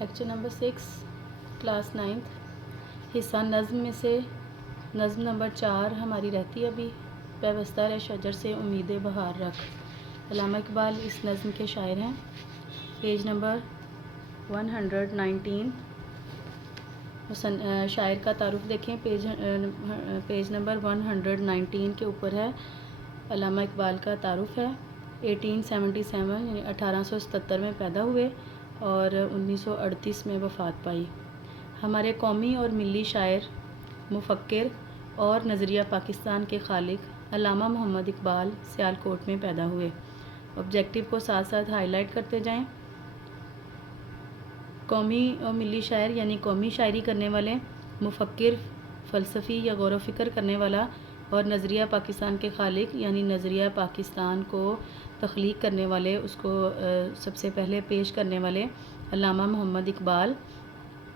Lecture number 6 class 9 حصہ نظم میں سے نظم نمبر 4 ہماری رہتی ہے ابھی پیوستہ رہ شجر سے امید بہار رکھ۔ علامہ اقبال اس نظم کے شاعر ہیں۔ پیج نمبر 119 شاعر کا تعارف دیکھیں۔ پیج نمبر 119 کے اوپر ہے علامہ اقبال کا تعارف ہے۔ 1877 یعنی 1877 میں پیدا ہوئے اور 1938 میں وفات پائی۔ ہمارے قومی اور ملی شاعر، مفکر اور نظریہ پاکستان کے خالق علامہ محمد اقبال سیالکوٹ میں پیدا ہوئے۔ آبجیکٹیو کو ساتھ ساتھ ہائی لائٹ کرتے جائیں۔ قومی اور ملی شاعر یعنی قومی شاعری کرنے والے، مفکر فلسفی یا غور و فکر کرنے والا، اور نظریہ پاکستان کے خالق یعنی نظریہ پاکستان کو تخلیق کرنے والے، اس کو سب سے پہلے پیش کرنے والے علامہ محمد اقبال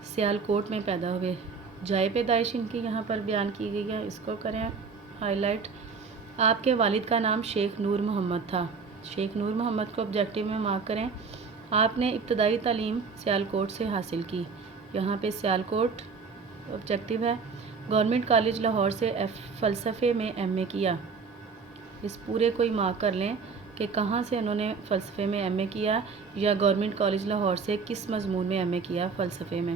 سیالکوٹ میں پیدا ہوئے۔ جائے پیدائش ان کی یہاں پر بیان کی گئی ہے، اس کو کریں ہائی لائٹ۔ آپ کے والد کا نام شیخ نور محمد تھا۔ شیخ نور محمد کو آبجیکٹیو میں مارک کریں۔ آپ نے ابتدائی تعلیم سیالکوٹ سے حاصل کی، یہاں پہ سیالکوٹ آبجیکٹیو ہے۔ گورنمنٹ کالج لاہور سے فلسفے میں ایم اے کیا۔ اس پورے کو ہی مارک کر لیں کہ کہاں سے انہوں نے فلسفے میں ایم اے کیا یا گورنمنٹ کالج لاہور سے کس مضمون میں ایم اے کیا فلسفے میں۔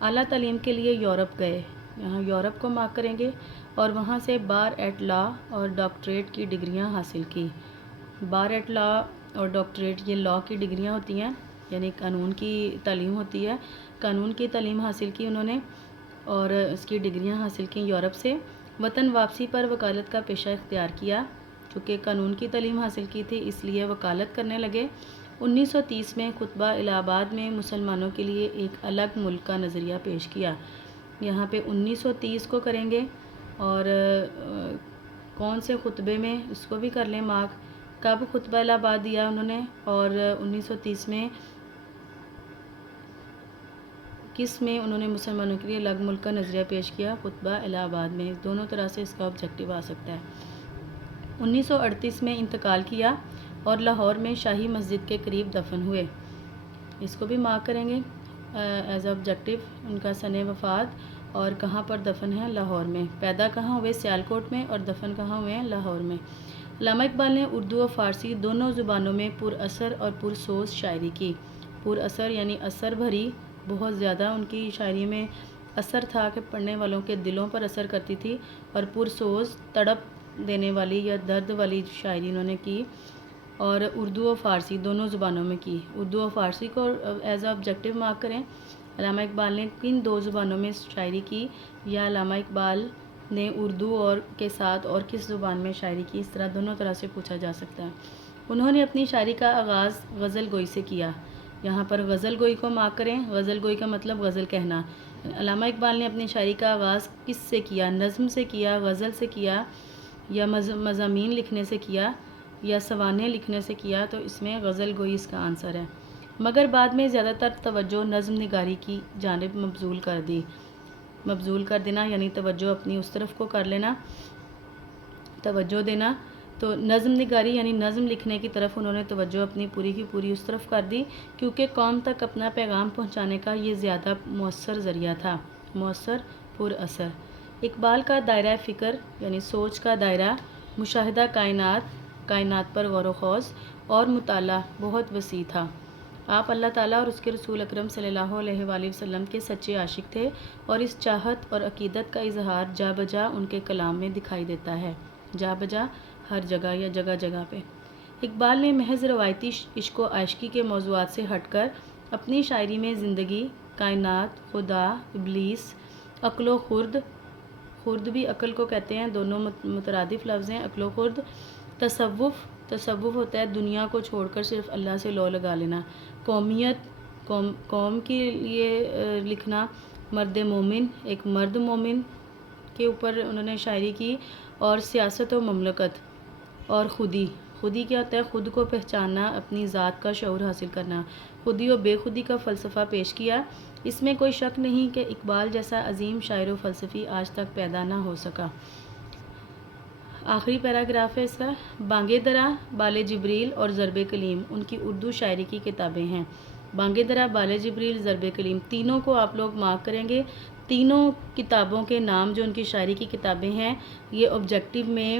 اعلیٰ تعلیم کے لیے یورپ گئے، یہاں یورپ کو مارک کریں گے، اور وہاں سے بار ایٹ لا اور ڈاکٹریٹ کی ڈگریاں حاصل کی۔ بار ایٹ لا اور ڈاکٹریٹ یہ لا کی ڈگریاں ہوتی ہیں، یعنی قانون کی تعلیم ہوتی ہے۔ قانون کی تعلیم حاصل کی انہوں نے اور اس کی ڈگریاں حاصل کی یورپ سے۔ وطن واپسی پر وکالت کا پیشہ اختیار کیا، چونکہ قانون کی تعلیم حاصل کی تھی اس لیے وکالت کرنے لگے۔ 1930 میں خطبہ الہ آباد میں مسلمانوں کے لیے ایک الگ ملک کا نظریہ پیش کیا، یہاں پہ 1930 کو کریں گے، اور کون سے خطبے میں اس کو بھی کر لیں مارک، کب خطبہ الہ آباد دیا انہوں نے، اور 1930 میں کس میں انہوں نے مسلمانوں کے لیے الگ ملک کا نظریہ پیش کیا، خطبہ الہ آباد میں۔ دونوں طرح سے اس کا آبجیکٹیو آ سکتا ہے۔ 1938 میں انتقال کیا اور لاہور میں شاہی مسجد کے قریب دفن ہوئے، اس کو بھی مارک کریں گے ایز آبجیکٹیو۔ ان کا سن وفات اور کہاں پر دفن ہے، لاہور میں۔ پیدا کہاں ہوئے، سیالکوٹ میں، اور دفن کہاں ہوئے ہیں، لاہور میں۔ علامہ اقبال نے اردو اور فارسی دونوں زبانوں میں پر اثر اور پرسوز شاعری کی۔ پر اثر یعنی اثر بھری، بہت زیادہ ان کی شاعری میں اثر تھا کہ پڑھنے والوں کے دلوں پر اثر کرتی تھی، اور پرسوز تڑپ دینے والی یا درد والی شاعری انہوں نے کی، اور اردو اور فارسی دونوں زبانوں میں کی۔ اردو اور فارسی کو ایز آبجیکٹیو مارک کریں۔ علامہ اقبال نے کن دو زبانوں میں شاعری کی، یا علامہ اقبال نے اردو اور کے ساتھ اور کس زبان میں شاعری کی، اس طرح دونوں طرح سے پوچھا جا سکتا ہے۔ انہوں نے اپنی شاعری کا آغاز غزل گوئی سے کیا، یہاں پر غزل گوئی کو مارک کریں۔ غزل گوئی کا مطلب غزل کہنا۔ علامہ اقبال نے اپنی شاعری کا آغاز کس سے کیا، نظم سے کیا، غزل سے کیا، یا مضامین لکھنے سے کیا، یا سوانح لکھنے سے کیا، تو اس میں غزل گوئی اس کا آنسر ہے۔ مگر بعد میں زیادہ تر توجہ نظم نگاری کی جانب مبذول کر دی۔ مبذول کر دینا یعنی توجہ اپنی اس طرف کو کر لینا، توجہ دینا۔ تو نظم نگاری یعنی نظم لکھنے کی طرف انہوں نے توجہ اپنی پوری کی پوری اس طرف کر دی، کیونکہ قوم تک اپنا پیغام پہنچانے کا یہ زیادہ مؤثر ذریعہ تھا، مؤثر پر اثر۔ اقبال کا دائرہ فکر یعنی سوچ کا دائرہ، مشاہدہ کائنات پر غور و خوض اور مطالعہ بہت وسیع تھا۔ آپ اللہ تعالیٰ اور اس کے رسول اکرم صلی اللہ علیہ وآلہ وسلم کے سچے عاشق تھے، اور اس چاہت اور عقیدت کا اظہار جا بجا ان کے کلام میں دکھائی دیتا ہے، جا بجا ہر جگہ یا جگہ جگہ پہ۔ اقبال نے محض روایتی عشق و عاشقی کے موضوعات سے ہٹ کر اپنی شاعری میں زندگی، کائنات، خدا، ابلیس، عقل و خرد بھی عقل کو کہتے ہیں، دونوں مترادف لفظ ہیں، عقل و خرد، تصوف ہوتا ہے دنیا کو چھوڑ کر صرف اللہ سے لو لگا لینا، قومیت، قوم کے لیے لکھنا، مرد مومن، ایک مرد مومن کے اوپر انہوں نے شاعری کی، اور سیاست و مملکت، اور خودی کیا ہوتا ہے، خود کو پہچاننا، اپنی ذات کا شعور حاصل کرنا، خودی و بے خودی کا فلسفہ پیش کیا۔ اس میں کوئی شک نہیں کہ اقبال جیسا عظیم شاعر و فلسفی آج تک پیدا نہ ہو سکا۔ آخری پیراگراف ہے اس کا. بانگ درا، بال جبریل اور ضرب کلیم ان کی اردو شاعری کی کتابیں ہیں. بانگ درا، بال جبریل، ضرب کلیم تینوں کو آپ لوگ مارک کریں گے. تینوں کتابوں کے نام جو ان کی شاعری کی کتابیں ہیں یہ آبجیکٹیو میں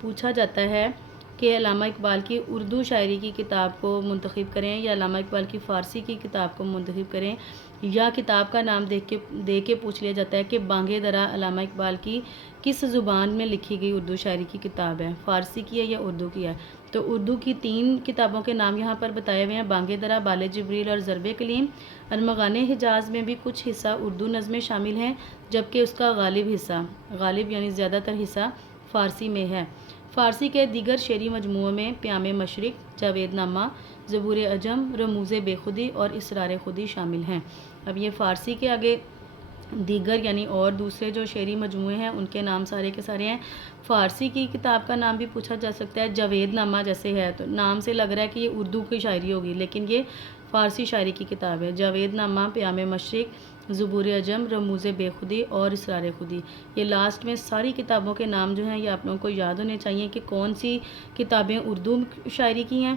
پوچھا جاتا ہے کہ علامہ اقبال کی اردو شاعری کی کتاب کو منتخب کریں یا علامہ اقبال کی فارسی کی کتاب کو منتخب کریں، یا کتاب کا نام دے کے پوچھ لیا جاتا ہے کہ بانگ درا علامہ اقبال کی کس زبان میں لکھی گئی اردو شاعری کی کتاب ہے، فارسی کی ہے یا اردو کی ہے. تو اردو کی 3 کتابوں کے نام یہاں پر بتائے ہوئے ہیں: بانگ درا، بال جبریل اور ضرب کلیم. ارمغان حجاز میں بھی کچھ حصہ اردو نظمیں شامل ہیں، جبکہ اس کا غالب یعنی زیادہ تر حصہ فارسی میں ہے. فارسی کے دیگر شعری مجموعوں میں پیام مشرق، جاوید نامہ، زبور عجم، رموز بے خودی اور اسرار خودی شامل ہیں. اب یہ فارسی کے آگے دیگر یعنی اور دوسرے جو شعری مجموعے ہیں ان کے نام سارے کے سارے ہیں. فارسی کی کتاب کا نام بھی پوچھا جا سکتا ہے. جاوید نامہ جیسے ہے تو نام سے لگ رہا ہے کہ یہ اردو کی شاعری ہوگی، لیکن یہ فارسی شاعری کی کتاب ہے. جاوید نامہ، پیام مشرق، زبور عجم، رموز بے خودی اور اسرار خودی. یہ لاسٹ میں ساری کتابوں کے نام جو ہیں یہ آپ لوگوں کو یاد ہونے چاہیے کہ کون سی کتابیں اردو شاعری کی ہیں،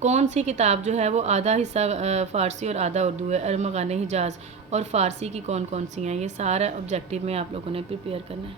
کون سی کتاب جو ہے وہ آدھا حصہ فارسی اور آدھا اردو ہے، ارمغان حجاز، اور فارسی کی کون کون سی ہیں. یہ سارا آبجیکٹیو میں آپ لوگوں نے پریپیئر کرنا ہے.